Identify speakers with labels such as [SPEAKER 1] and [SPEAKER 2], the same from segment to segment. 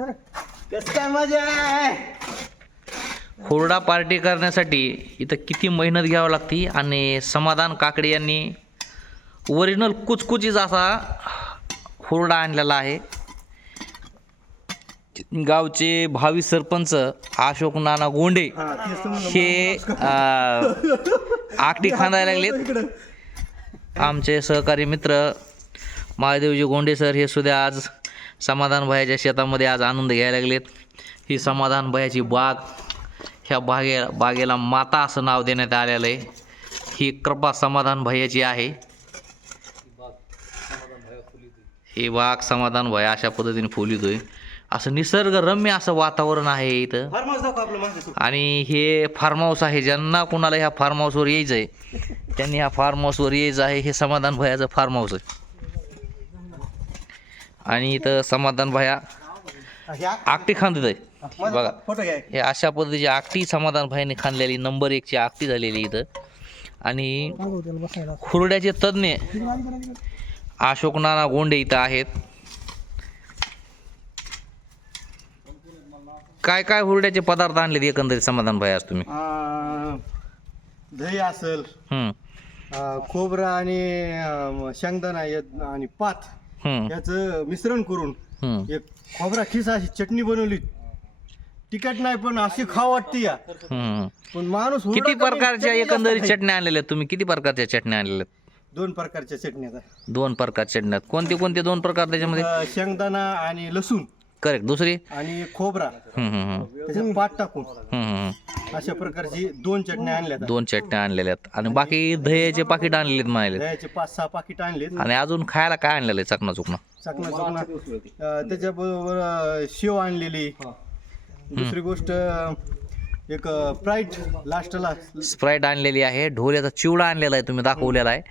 [SPEAKER 1] कस काय मजा
[SPEAKER 2] हुरडा पार्टी करण्यासाठी इथं किती मेहनत घ्यावी लागती आणि समाधान काकडे यांनी ओरिजिनल कुचकुचीच असा हुरडा आणलेला आहे. गावचे भावी सरपंच अशोक नाना गोंडे
[SPEAKER 1] हा,
[SPEAKER 2] आकटी खांदायला लागलेत. आमचे सहकारी मित्र महादेवजी गोंडे सर हे सुद्धा आज समाधान भयाच्या शेतामध्ये आज आनंद घ्यायला लागलेत. ही समाधान भयाची बाग ह्या बागे बागेला माता असं नाव देण्यात आलेलं आहे. ही कृपा समाधान भयाची आहे. ही बाग समाधान भया अशा पद्धतीने फुलितोय. असं निसर्गरम्य असं वातावरण आहे इथं. आणि हे फार्म हाऊस आहे. ज्यांना कोणाला ह्या फार्म हाऊसवर यायचं आहे त्यांनी ह्या फार्म हाऊसवर यायचं आहे. हे समाधान भयाचं फार्म हाऊस आहे. आणि इथं समाधान भया. आकटी खांदत आहे. बघा. हे अशा पद्धतीची आकटी समाधान भाईने खांदलेली नंबर एकची आकटी झालेली इथं. आणि खुरड्याचे तज्ज्ञ अशोक नाना गोंडे इथं आहेत. काय काय हुरड्याचे पदार्थ आणलेत एकंदरीत समाधान भाई आज तुम्ही?
[SPEAKER 1] दही असेल खोबरं आणि शेंगदाणा आणि पात. याचं मिश्रण करून एक खोबरा खिस अशी चटणी बनवली. तिखट नाही पण अशी खाव वाटते या. पण माणूस
[SPEAKER 2] किती प्रकारच्या एकंदरीत. चटण्या आणलेल्या तुम्ही? किती प्रकारच्या चटण्या आणलेल्या
[SPEAKER 1] दोन प्रकारच्या चटण्या
[SPEAKER 2] दोन प्रकार चटण्या. कोणते कोणते दोन प्रकार त्याच्यामध्ये?
[SPEAKER 1] शेंगदाणा आणि लसूण.
[SPEAKER 2] करेक्ट दुसरी?
[SPEAKER 1] आणि खोबरा.
[SPEAKER 2] हम्म, हम्म, हम्म.
[SPEAKER 1] त्याच्यात पाट टाकून.
[SPEAKER 2] हम्म, हम्म.
[SPEAKER 1] अशा प्रकारची दोन चटण्या आणल्या
[SPEAKER 2] दोन चटण्या आणलेल्या आहेत. आणि बाकी दह्याचे पाकिट आणलेले आहेत म्हणाले.
[SPEAKER 1] दह्याचे पाच सहा पाकिट आणलेत.
[SPEAKER 2] आणि अजून खायला काय आणलेलं आहे चकना चुकणं
[SPEAKER 1] चकना चकना. अं, त्याच्याबरोबर अं, शेव आणलेली. दुसरी गोष्ट अं, एक प्राईट लास्टला
[SPEAKER 2] स्प्राईट आणलेली आहे. ढोल्याचा चिवडा आणलेला आहे तुम्ही दाखवलेला आहे.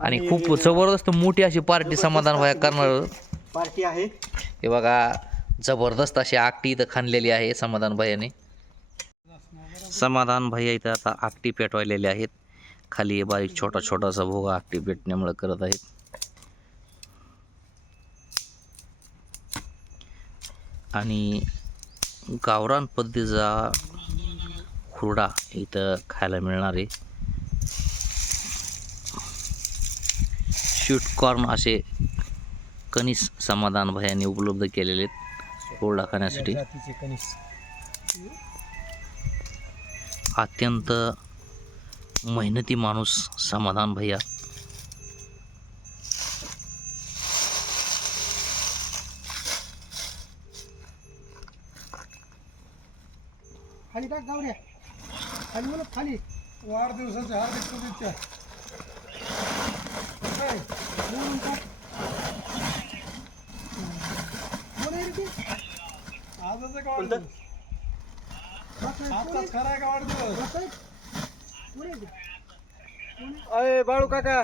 [SPEAKER 2] आणि खूप जबरदस्त मोठी अशी पार्टी समाधान व्हाय करणार.
[SPEAKER 1] पार्टी आहे.
[SPEAKER 2] हे बघा जबरदस्त अशी आकटी इथं खाणलेली आहे समाधान भैयाने. समाधान भैया इथं आता आकटी पेटवायलेले आहेत. खाली बारीक छोटा छोटासा भोगा आकटी पेटण्यामुळे करत आहेत. आणि गावरान पद्धतीचा खुरडा इथं खायला मिळणार आहे. स्वीट कॉर्न असे कणीस समाधान भयाने उपलब्ध केलेले आहेत. हुरडा खाण्यासाठी अत्यंत मेहनती माणूस समाधान भैया.
[SPEAKER 1] खाली टाक गावड्या खाली म्हणत खाली. वाढदिवसाच्या हार्दिक शुभेच्छा? बोलून टाक. आहे रे ते? कोणतं? आताच खरा आहे का वाढदिवस? अय बाळू काका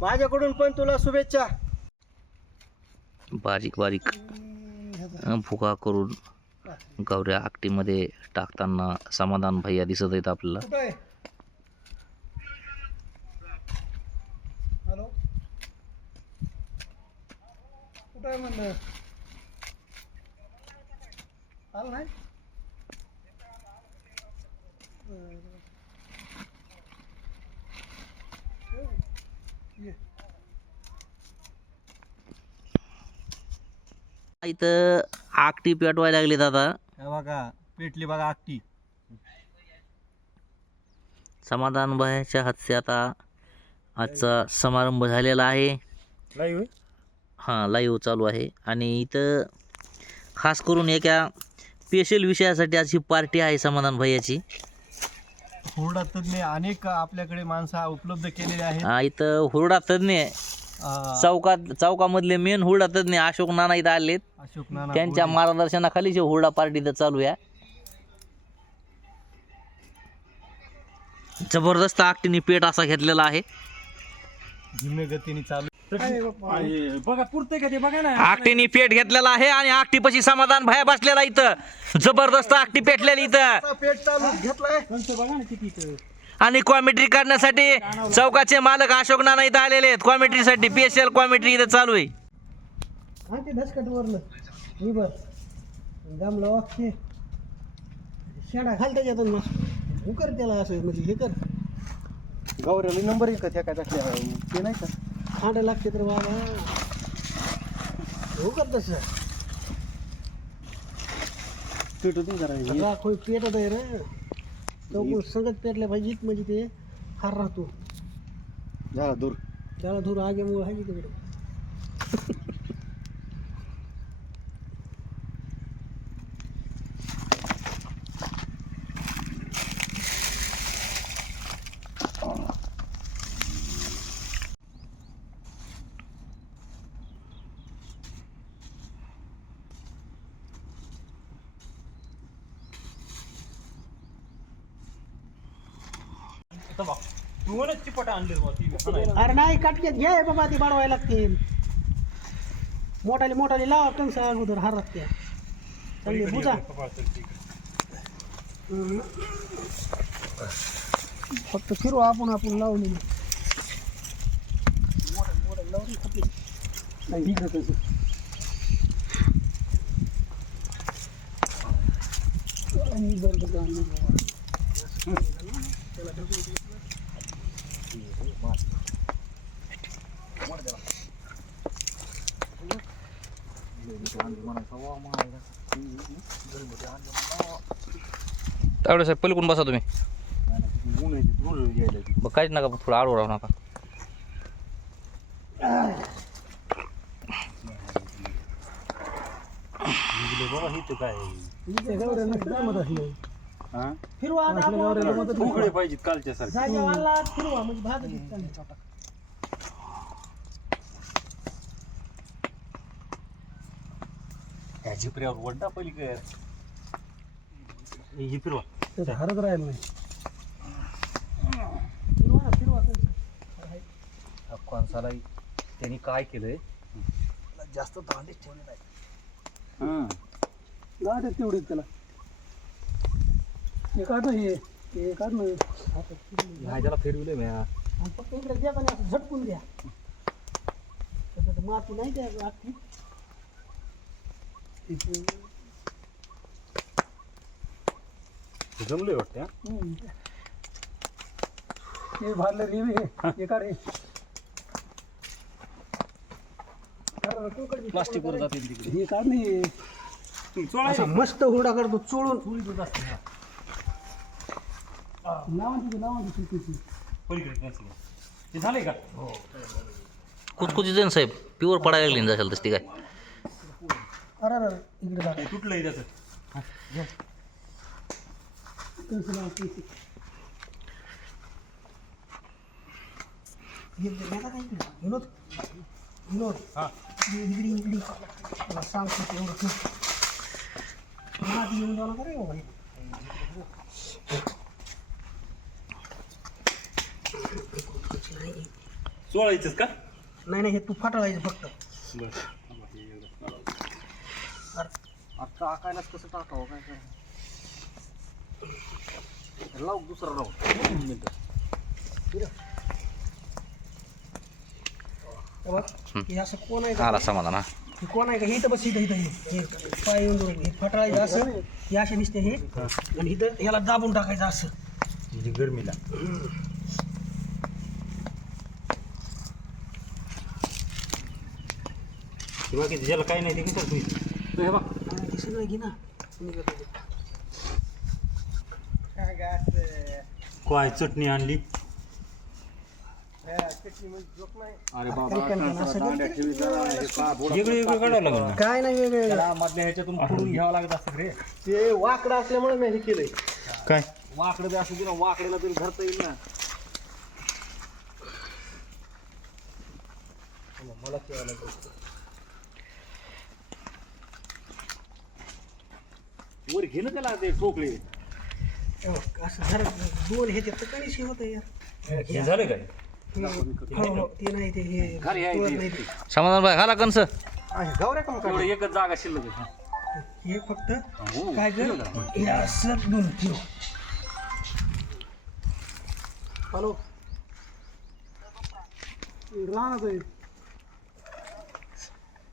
[SPEAKER 1] माझ्याकडून पण तुला शुभेच्छा.
[SPEAKER 2] बारीक बारीक फुगा करून गौऱ्या आकटीमध्ये टाकताना समाधान भैया दिसत आहेत आपल्याला.
[SPEAKER 1] कुठं आहे? हॅलो? कुठं आहे म्हणलं? आलं नाही?
[SPEAKER 2] इथं आकटी पेटवायला लागली दादा
[SPEAKER 1] हे बघा पेटली बघा आकटी.
[SPEAKER 2] समाधान भयाच्या हातचे आता आजचा समारंभ झालेला आहे.
[SPEAKER 1] लाईव्ह
[SPEAKER 2] हां लाईव्ह चालू आहे. आणि इथं खास करून एका स्पेशल विषयासाठी ही पार्टी आहे समाधान भैयाची.
[SPEAKER 1] हुरडा तज्ञ अनेक आपल्याकडे माणसं उपलब्ध केलेले आहेत.
[SPEAKER 2] हा, इथं हुरडा तज्ञ
[SPEAKER 1] अं,
[SPEAKER 2] चौकात चौकामधले मेन हुरडा तज्ञ अशोक नाना इथं आलेत.
[SPEAKER 1] अशोक नाना
[SPEAKER 2] त्यांच्या मार्गदर्शनाखालीच हे हुरडा पार्टी इथं चालू आहे. जबरदस्त आकटीने पेट असा घेतलेला आहे.
[SPEAKER 1] धीम्य गतीने चालू बघा पुरते का ते? बघा ना.
[SPEAKER 2] आकटीने पेट घेतलेला आहे आणि आकटीपाशी समाधान भया बसलेला इथं. जबरदस्त आकटी पेटलेली इथं.
[SPEAKER 1] पेट चालू घेतलाय बघा ना किती
[SPEAKER 2] आणि कॉमेंट्री करण्यासाठी चौकाचे मालक अशोक नाना इथं आलेले आहेत. कॉमेंट्रीसाठी स्पेशल कॉमेंट्री इथं चालू आहे.
[SPEAKER 1] हा ते धसकट वरलं?
[SPEAKER 3] मी बर दमला वागते शेडा खाल त्याच्यातून मग. हे कर त्याला असं म्हणजे हे कर.
[SPEAKER 4] गौऱ्याला नंबर एक त्या काय ते नाही का?
[SPEAKER 3] खांड लागते तर बाबा. हो कर तसं
[SPEAKER 4] पेटू दे जरा हे.
[SPEAKER 3] राखोय पेटत आहे रे. तो पण सगळं पेटल्या पाहिजे म्हणजे ते खार राहतो.
[SPEAKER 4] झाला दूर
[SPEAKER 3] त्याला धूर आग्यामुळे आहे तिकडे अरे नाही काटक्यात घे बाबा ते बाडवायला लागते. मोठाले मोठाले लावा कंस अगोदर हारात त्या. चांगले बुजा. फक्त फिरू आपण आपण खाते. नाही तसं. आणि बरं बरं आणलं बाबा.
[SPEAKER 2] त्यावेळेस साहेब पलीकडून बसा तुम्ही. मग काहीच नका थोडं आडवं राहू नका
[SPEAKER 3] इथे गौऱ्यांना जमत असलं.
[SPEAKER 4] हा?
[SPEAKER 3] फिरवा आता आपण आपलं
[SPEAKER 4] उघडे पाहिजेत कालच्या सारखे
[SPEAKER 3] जागेवाला फिरवा म्हणजे भात दिसतं छोटा
[SPEAKER 4] ह्या झिपऱ्यावर वड्डा पलीकडे ही फिरवा
[SPEAKER 3] त्याचं हरत राहिलं नाही. फिरवा ना फिरवा.
[SPEAKER 4] कणसाला त्यांनी काय केलंय?
[SPEAKER 3] जास्त भांडीच ठेवले नाही.
[SPEAKER 4] हा.
[SPEAKER 3] गाठ तेवढीच त्याला. हे काढ ना हे. हे काढ ना. फिरवून.
[SPEAKER 4] ह्याच्याला फिरवलंय मी
[SPEAKER 3] आणि फक्त इकडे द्या आणि असं झटकून द्या. त्याच्यात माती नाही द्या
[SPEAKER 4] जमले वाटतं हा?
[SPEAKER 3] हे भरलं रे हे. हे. हे ना, तू.
[SPEAKER 4] प्लास्टिक वर जाते तिकडे.
[SPEAKER 3] हे काढ नाही असा मस्त हुरडा करतो चोळून. लावा तिथे लावा तिथे तिथे.
[SPEAKER 4] ते झालंय का?
[SPEAKER 2] कुचकुची जाईन साहेब प्युअर पडायला लागली ना जाशाल तसती काय?
[SPEAKER 3] अरे अरे इकडे लावा.
[SPEAKER 4] तुटलंय त्याचं?
[SPEAKER 3] कंस लावा, कंस. हे दे, नका काय इकडे. विनोद. विनोद. इकडे इकडे इकडे. तुला सांगतो तेवढं कर. माती येऊन जाऊ नका रे बाबा.
[SPEAKER 4] सोळायचंच का?
[SPEAKER 3] नाही नाही हे तू फाटाळायचं फक्त.
[SPEAKER 4] आता टाकायलाच कसं टाकावं काय करावं? लाव दुसरा लाव
[SPEAKER 3] हे बघ, हे असं कोण आहे का?
[SPEAKER 2] आला समाधान हा.
[SPEAKER 3] हे कोण आहे का? हे इथं बस इथं इथं हे. हे पाय येऊन जाऊन हे फाटाळायचं असं हे असे दिसते हे. आणि इथं ह्याला दाबून टाकायचं असं.
[SPEAKER 4] म्हणजे गरमीला. किंवा की ज्याला काही नाही ते तुम्ही. हे बघ.
[SPEAKER 3] सगळं घे ना
[SPEAKER 4] काय चटणी आणली अरे बाबा वेगळं वेगळं काढावं लागेल ना
[SPEAKER 3] काय नाही वेगळं.
[SPEAKER 4] मधल्या ह्याच्यातून फोडून घ्यावं लागत असतं रे.
[SPEAKER 3] ते वाकडं असल्यामुळे मी हे केलंय.
[SPEAKER 4] काय? वाकडं बी असं दिलं वाकडेला तरी धरता येईल ना. मला वर घे ना त्याला ते ठोकले
[SPEAKER 3] हे बघ, असं जरा दोन हे ते कणीस हे होतं यार.
[SPEAKER 4] हे झालं काय
[SPEAKER 3] हो हो ते नाही ते हे
[SPEAKER 4] घरी आहे
[SPEAKER 3] कळत
[SPEAKER 4] ते.
[SPEAKER 3] नाही ते.
[SPEAKER 2] समाधान भाई घाला कंस
[SPEAKER 3] का
[SPEAKER 4] एकच जागा शिल्लक आहे.
[SPEAKER 3] हे फक्त
[SPEAKER 4] हो,
[SPEAKER 3] काय कर
[SPEAKER 4] ठेव जरा.
[SPEAKER 3] हे असं दोन ठेव हॅलो. राहणार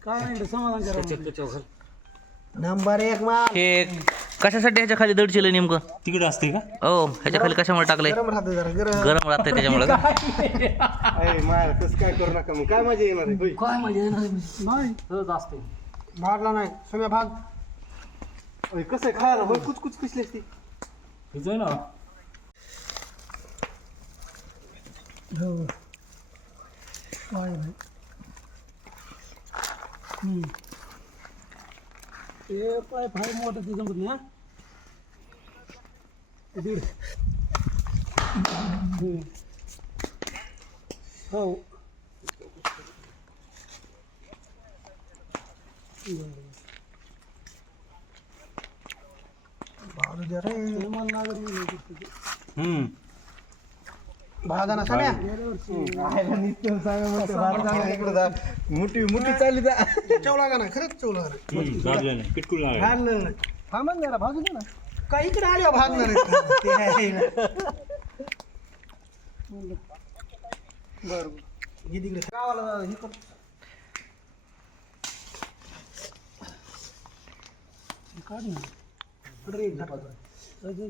[SPEAKER 3] काय नाही समाधान करा
[SPEAKER 4] त्याच्यात त्याच्यावर. घाल.
[SPEAKER 3] नंबर एक माल.
[SPEAKER 2] हे कशासाठी ह्याच्या खाली दड चिलं नेमकं?
[SPEAKER 4] तिकडे असते का?
[SPEAKER 2] हो ह्याच्या खाली कशामुळे टाकलंय?
[SPEAKER 3] गरम राहतं जरा गरम.
[SPEAKER 2] गरम राहतंय त्याच्यामुळे का?
[SPEAKER 1] अरे मार कसं काय करू नका मग. काय मजा येणार आहे? होय?
[SPEAKER 3] काय म्हणजे नाही. मारला नाही. सगळ्या भाग.
[SPEAKER 1] अरे कसं आहे? खायला होय? कुच कुच कुचली असती?
[SPEAKER 4] तुझं ना.
[SPEAKER 3] हो. काय नाही. हम्म. ते पाय फाय मोठं ते जमत नाही हा ते दीड हम्म. हो बाजू द्या रे मला लागत नाही
[SPEAKER 4] हम्म
[SPEAKER 3] भागा ना.
[SPEAKER 1] मुठी मुठी चालली जा
[SPEAKER 3] चव लागा ना खरंच चव लागा
[SPEAKER 4] भाजलं नाही
[SPEAKER 3] ना जरा भाजू दे ना काय इकडे आले ना. बरं. घे तिकडे गावाला हे कर. हे काढ ना. इकडे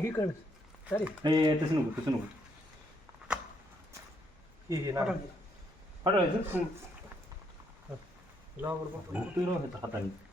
[SPEAKER 3] हे कर चालेल.
[SPEAKER 4] ए, तसं नको तसं नको. पाठवायचं? तू राव ह्याच्या हाताने?